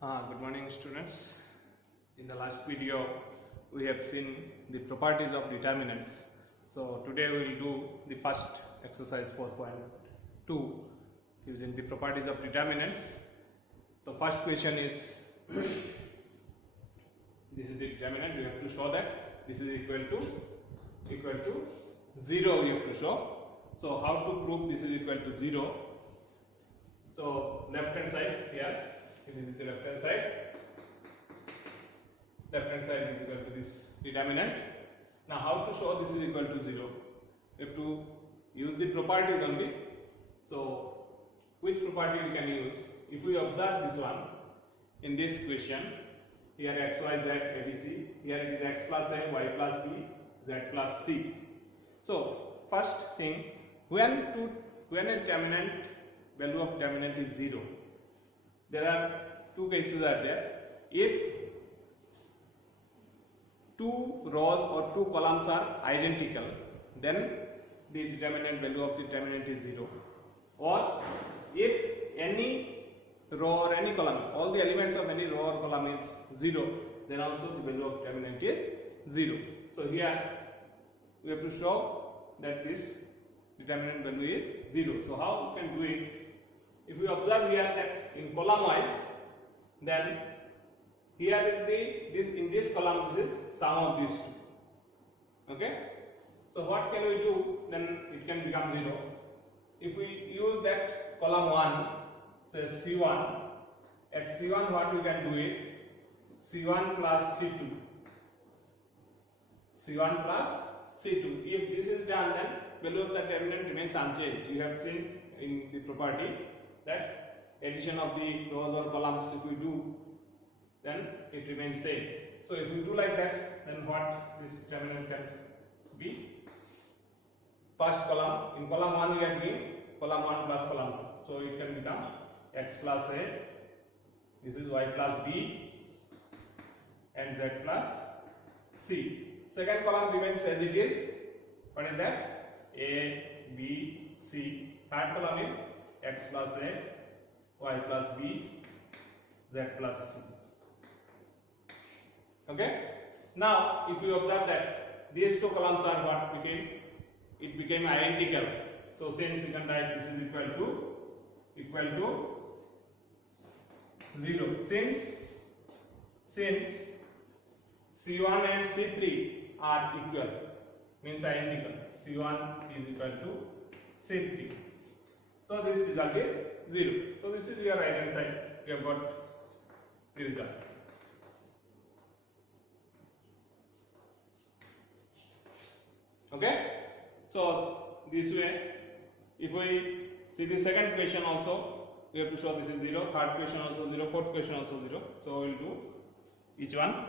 Good morning, students. In the last video we have seen the properties of determinants. So today we will do the first exercise 4.2 using the properties of determinants. So first question is this is the determinant. We have to show that this is equal to 0. We have to show. So how to prove this is equal to 0? So left hand side here. This is the left hand side. Left hand side is equal to this determinant. Now how to show this is equal to 0? We have to use the properties only. So which property we can use? If we observe this one in this question, here x, y, z, a, b, c. Here it is x plus a, y plus b, z plus c. So first thing, when a determinant value of determinant is 0, there are two cases are there. If two rows or two columns are identical, then the determinant value of the determinant is 0. Or if any row or any column, all the elements of any row or column is 0, then also the value of determinant is 0. So here we have to show that this determinant value is 0. So how we can do it? If we observe here that in column wise, then here is in this column this is sum of these two. Okay. So what can we do? Then it can become 0. If we use that column 1, say C1, at C1 what we can do it? C1 plus C2. C1 plus C2. If this is done, then value of the determinant remains unchanged. You have seen in the property that addition of the rows or columns, if we do, then it remains same. So if we do like that, then what this determinant can be? First column, in column 1 we are doing column 1 plus column 2. So it can become x plus a, this is y plus b, and z plus c. Second column remains as it is. What is that? A, b, c. Third column is x plus a, y plus b, z plus c. Okay. Now, if you observe that these two columns are what became? It became identical. So since you can write this is equal to 0. Since C1 and C3 are equal, means identical. C1 is equal to C3. So this result is 0. So this is your right hand side. We have got the result. Okay. So this way, if we see the second question also, we have to show this is 0. Third question also 0. Fourth question also 0. So we will do each one.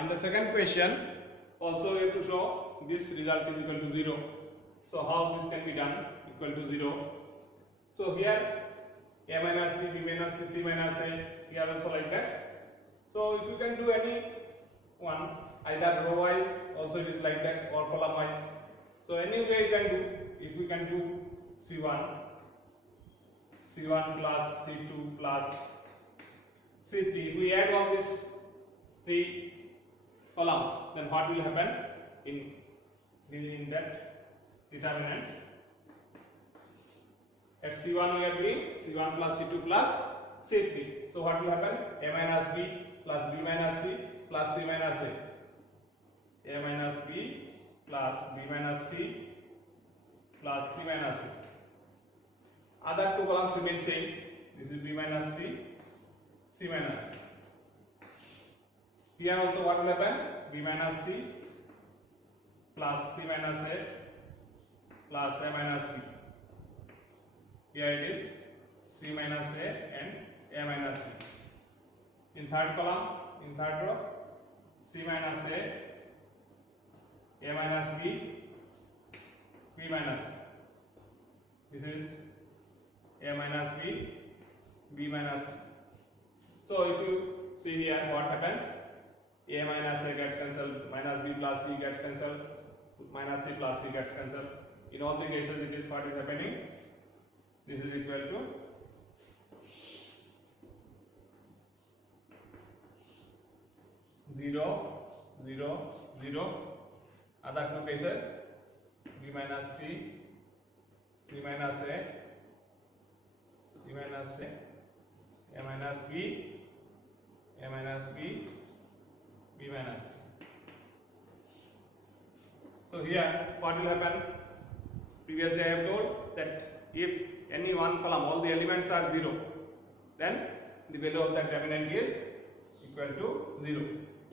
In the second question, also we have to show this result is equal to 0. So how this can be done? Equal to 0. So here a minus b, b minus c, c minus a, here also like that. So if you can do any one, either row wise also it is like that, or column wise. So any way you can do. If we can do C1 plus C2 plus C3, if we add all these three columns, then what will happen in that determinant? At C1 we are doing C1 plus C2 plus C3. So what will happen? A minus b plus b minus c plus c minus a. A minus b plus b minus c plus c minus c. Other two columns remain same. This is b minus c, c minus c. Here also what will happen? B minus c plus c minus a plus a minus b. Here it is c minus a and a minus b. In third column, in third row, c minus a minus b, b minus c. This is a minus b, b minus c. So if you see here what happens, a minus a gets cancelled, minus b plus b gets cancelled, minus c plus c gets cancelled. In all the cases it is what is happening. This is equal to 0 0 0. Other two cases b minus c, c minus a, c minus a minus b, a minus b, b minus c. So here what will happen? Previously I have told that if any one column all the elements are 0, then the value of the determinant is equal to 0.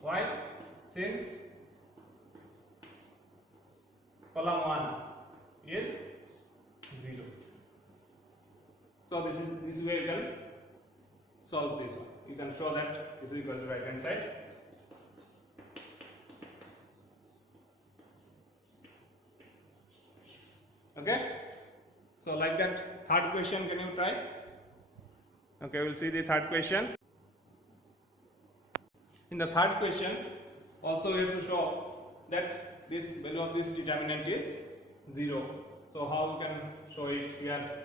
Why? Since column 1 is 0. So this is where you can solve this one. You can show that this is equal to right hand side. Okay, so like that, third question, can you try? Okay, we'll see the third question. In the third question, also we have to show that this value of this determinant is 0. So how you can show it? Here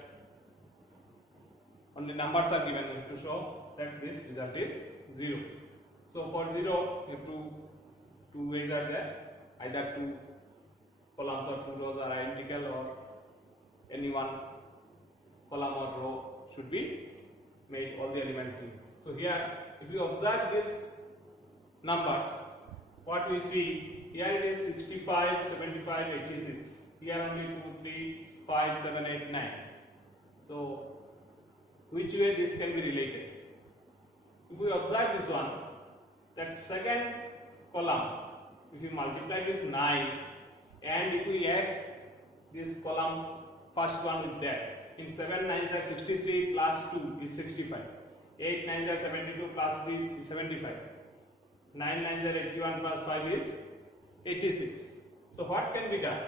only numbers are given, you have to show that this result is 0. So for 0, you have two ways are there, either two columns or two rows are identical, or any one column or row should be made all the elements 0. So here, if you observe these numbers, what we see here it is 65, 75, 86. Here only 2, 3, 5, 7, 8, 9. So which way this can be related? If we observe this one, that second column, if you multiply it with 9, and if we add this column first one with that, in 7 9s are 63 plus 2 is 65, 8 9s are 72 plus 3 is 75, 9 9s are 81 plus 5 is 86. So what can be done?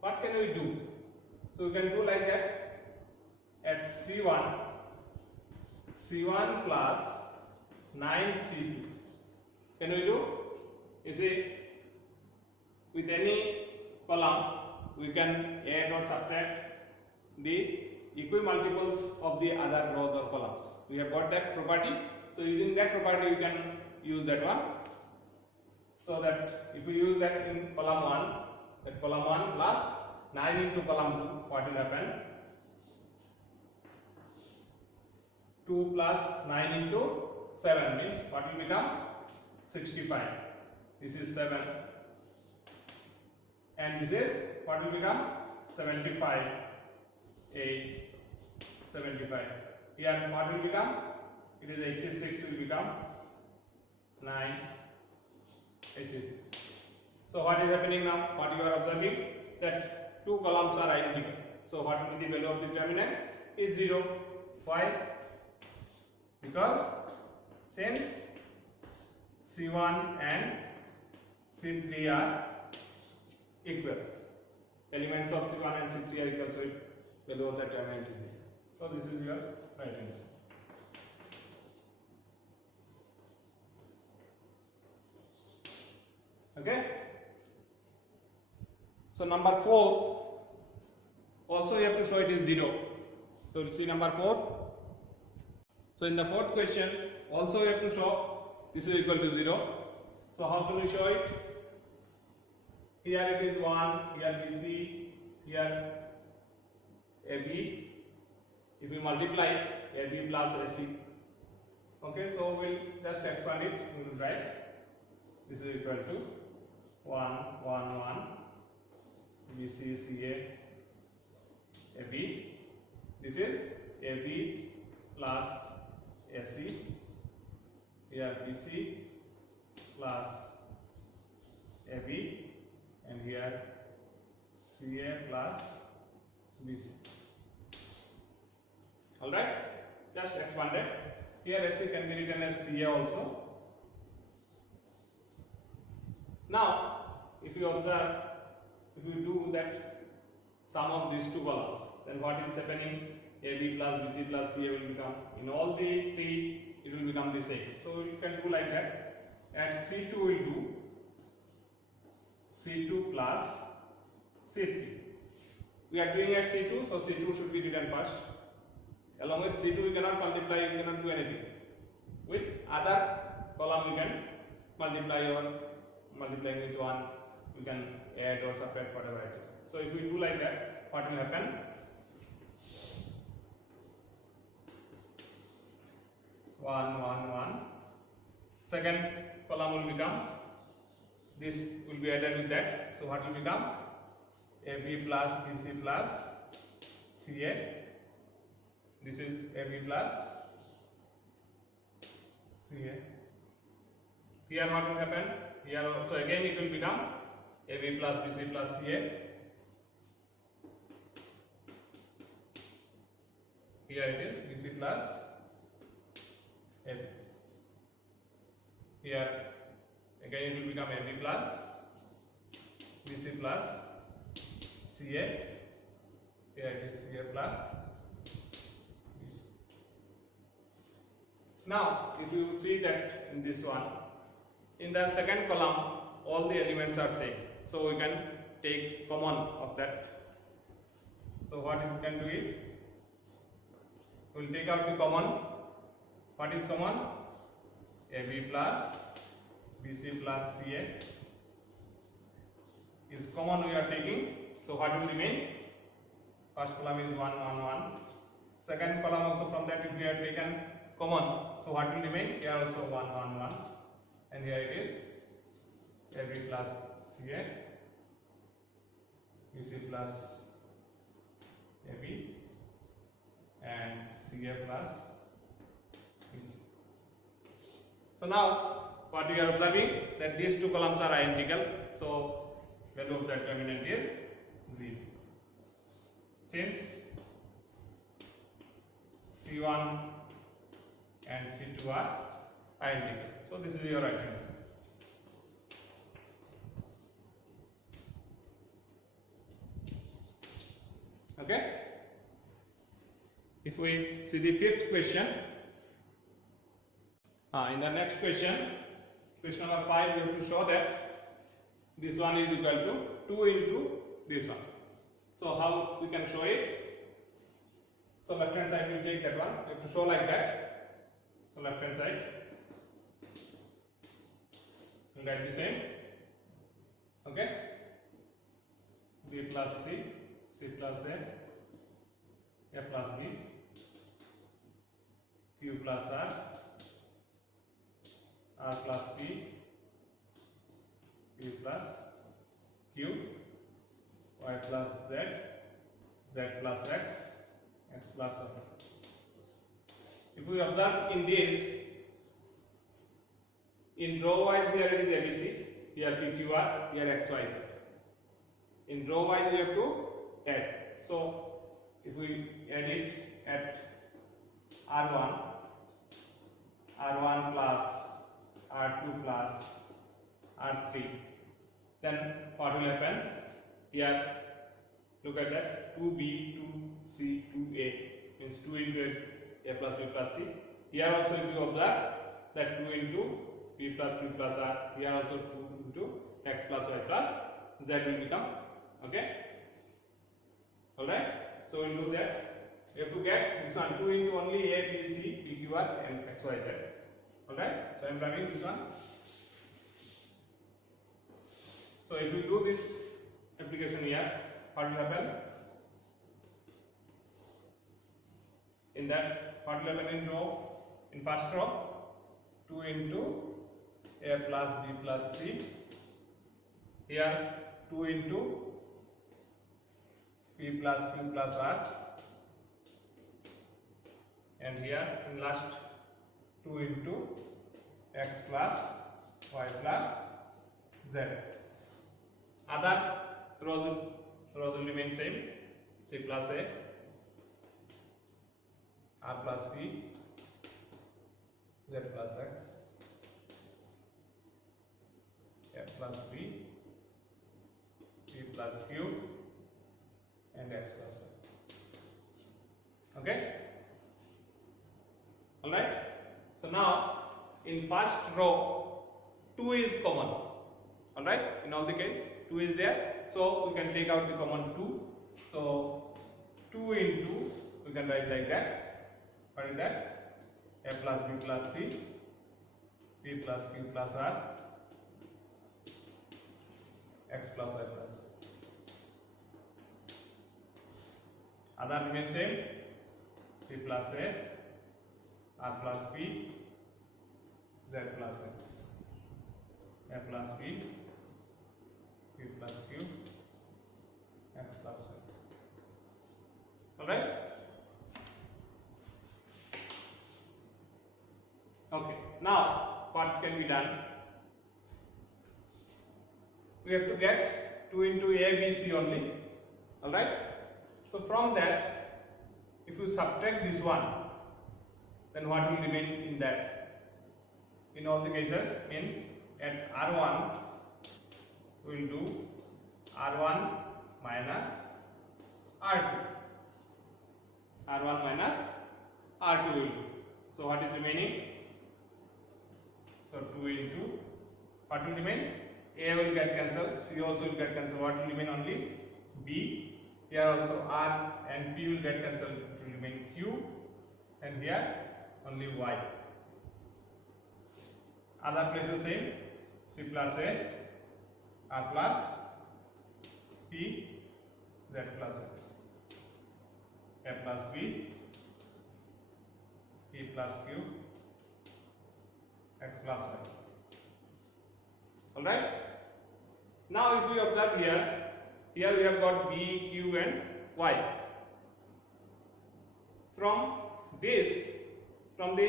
What can we do? So we can do like that, at C1 plus 9C2. Can we do? You see, with any column we can add or subtract the equimultiples of the other rows or columns. We have got that property. So using that property, you can use that one. So that if we use that in column 1, that column 1 plus 9 into column 2, what will happen? 2 plus 9 into 7 means what will become? 65. This is 7. And this is what will become? 75, 8, 75. Here what will become? It is 86 will become 9, 86. So what is happening now? What you are observing? That two columns are identical. So what will be the value of the determinant? Is 0. Why? Because since C1 and C3 are equal, elements of C1 and C3 are equal, so value of the determinant is 0. So this is your right answer. Okay. So number 4, also you have to show it is 0. So see number 4. So in the fourth question, also you have to show this is equal to 0. So how can we show it? Here it is 1, here BC, here AB. If we multiply AB plus AC, okay, so we'll just expand it. We will write this is equal to 1, 1, 1, BC, CA, AB. This is AB plus AC. Here BC plus AB, and here CA plus BC. Alright, just expanded. Here AC can be written as CA also. Now, if you observe, if you do that sum of these two columns, then what is happening? AB plus BC plus CA will become, in all the three, it will become the same. So you can do like that. At C2 will do C2 plus C3. We are doing at C2, so C2 should be written first. Along with C2 we cannot multiply, we cannot do anything. With other column we can multiply or multiplying with 1, you can add or subtract whatever it is. So if we do like that, what will happen? One. Second column will become, this will be added with that. So what will become? AB plus BC plus CA. This is AB plus CA. Here what will happen? Here also again it will become AB plus BC plus CA. Here it is BC plus AB. Here again it will become AB plus BC plus CA. Here it is CA plus BC. Now if you see that in this one, in the second column all the elements are same, so we can take common of that. So what we can do it, we will take out the common. What is common? AB plus BC plus CA is common, we are taking. So what will remain? First column is 1. Second column also, from that if we have taken common, so what will remain? Here also 1, and here it is AB plus CA, BC plus AB, and CA plus BC. So now what we are observing, that these two columns are identical, so value of the determinant is 0. Since C1 and C2 are identical, so this is your right answer. Okay. If we see the fifth question, in the next question, question number 5, we have to show that this one is equal to 2 into this one. So how we can show it? So left hand side will take that one. You have to show like that. So left hand side, we'll write the same. Okay. B plus C, C plus A plus B, Q plus R plus P, P plus Q, Y plus Z, Z plus X, X plus Y. If we observe in this, in row wise here it is ABC, here PQR, here XYZ. In row wise we have to add. So if we add it at R1 plus R2 plus R3, then what will happen? Here look at that, 2B, 2C, 2A means 2 into A plus B plus C. Here also if you observe that 2 into P plus Q plus R, here also 2 into X plus Y plus Z will become. Okay. Alright. So we'll do that. We have to get this one 2 into only A, B, C, P, Q, R and X, Y, Z. Alright. So I am writing this one. So if we do this application here, what will happen? In that, what will happen in row? In first row, 2 into A plus B plus C. Here 2 into P plus Q plus R, and here in last 2 into X plus Y plus Z. Other rows will remain same. C plus A, R plus P, Z plus X, F plus B, P plus Q, and X plus Y. Okay. Alright. So now in first row 2 is common. Alright. In all the case 2 is there. So we can take out the common 2. So 2 into, we can write like that. What is that? A plus B plus C, P plus Q plus R, x plus y plus. Other remain same, c plus a, r plus b, z plus x, a plus b, p plus q, x plus y. Alright? Okay, now what can be done? We have to get 2 into a, b, c only. Alright? So from that, if you subtract this one, then what will remain in that? In all the cases, means at R1, we will do R1 minus R2. R1 minus R2 will do. So what is remaining? So 2 into, what will remain? A will get cancelled, C also will get cancelled. What will remain only? B. Here also R and P will get cancelled. It will remain Q, and here only Y. Other places same. C plus A, R plus P, Z plus X, A plus B, P plus Q, X plus Y. Alright? Now if we observe here we have got B, Q and Y. From this, from the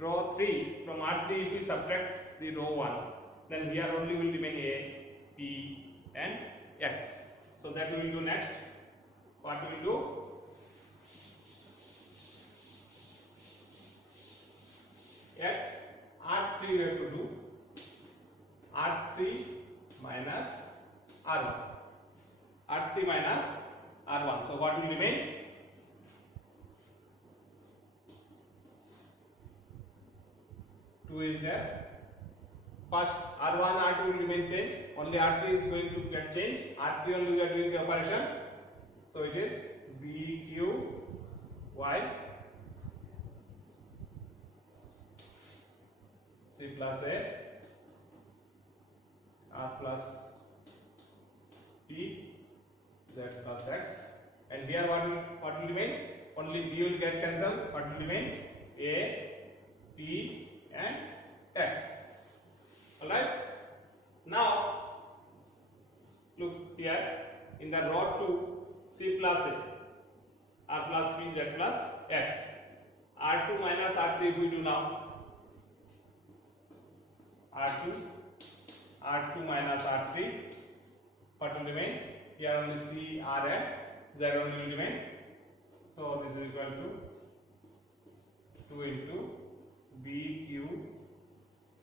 row 3, from R3 if we subtract the row 1, then here only will remain A, P and X. So that we will do next. What we will do? At R3 we have to do R3 minus R1. R3 minus R1. So what will remain? Two is there. First R1, R2 will remain same. Only R3 is going to get changed. R3 only we are doing the operation. So it is B, Q, Y, C plus A, R plus P, Z plus X, and here what will remain? Only B will get cancelled. What will remain? A, P and X. Alright? Now look here in the row 2, C plus A, R plus P, Z plus X, R2 minus R3 if we do now, R2 minus R3, what will remain? Here only C, R and Z only will remain. So this is equal to 2 into B, Q,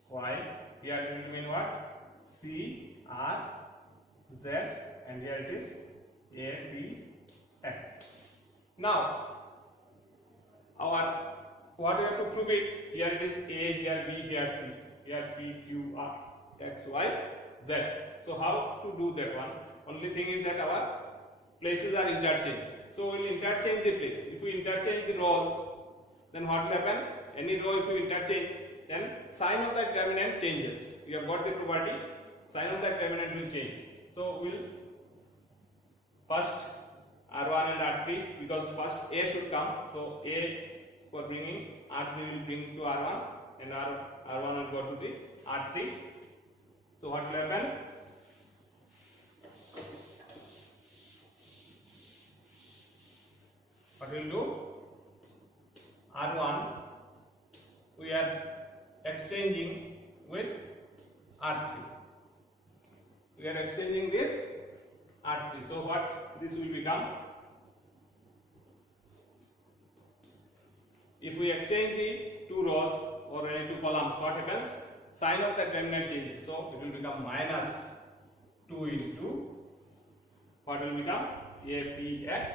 Y. Here it will remain what? C, R, Z, and here it is A, P, X. Now what we have to prove it? Here it is A, here B, here C, here P, Q, R, X, Y, Z. So how to do that one? Only thing is that our places are interchanged. So we will interchange the place. If we interchange the rows, then what will happen? Any row if we interchange, then sign of the determinant changes. You have got the property, sign of the determinant will change. So we will first R1 and R3, because first A should come. So A for bringing, R3 will bring to R1 and R1 will go to the R3. So what will happen? What we will do? R1 we are exchanging with R3. We are exchanging this R3. So what this will become? If we exchange the two rows or any two columns, what happens? Sign of the determinant changes. So it will become minus 2 into what will become? APX.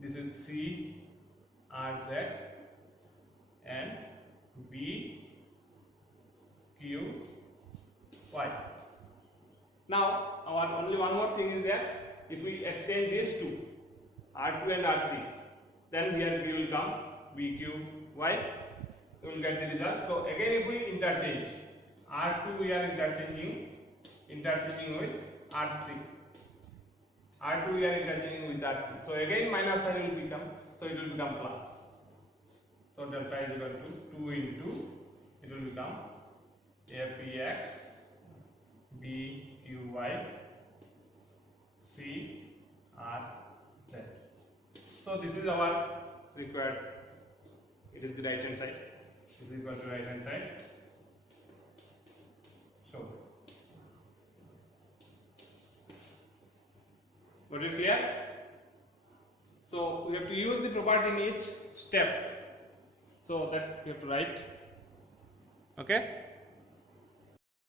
This is C, RZ and B, Q, Y. Now our only one more thing is there. If we exchange these two, R2 and R3, then here B will come, B, Q, Y. We will get the result. So again if we interchange R2 we are interchanging with R3. R2 we are interchanging with R3. So again minus sign will become, so it will become plus. So delta is equal to 2 into, it will become Fx By C R Z. So this is our required. It is the right hand side. This is equal to right hand side. So got it clear? So we have to use the property in each step. So that we have to write. Okay.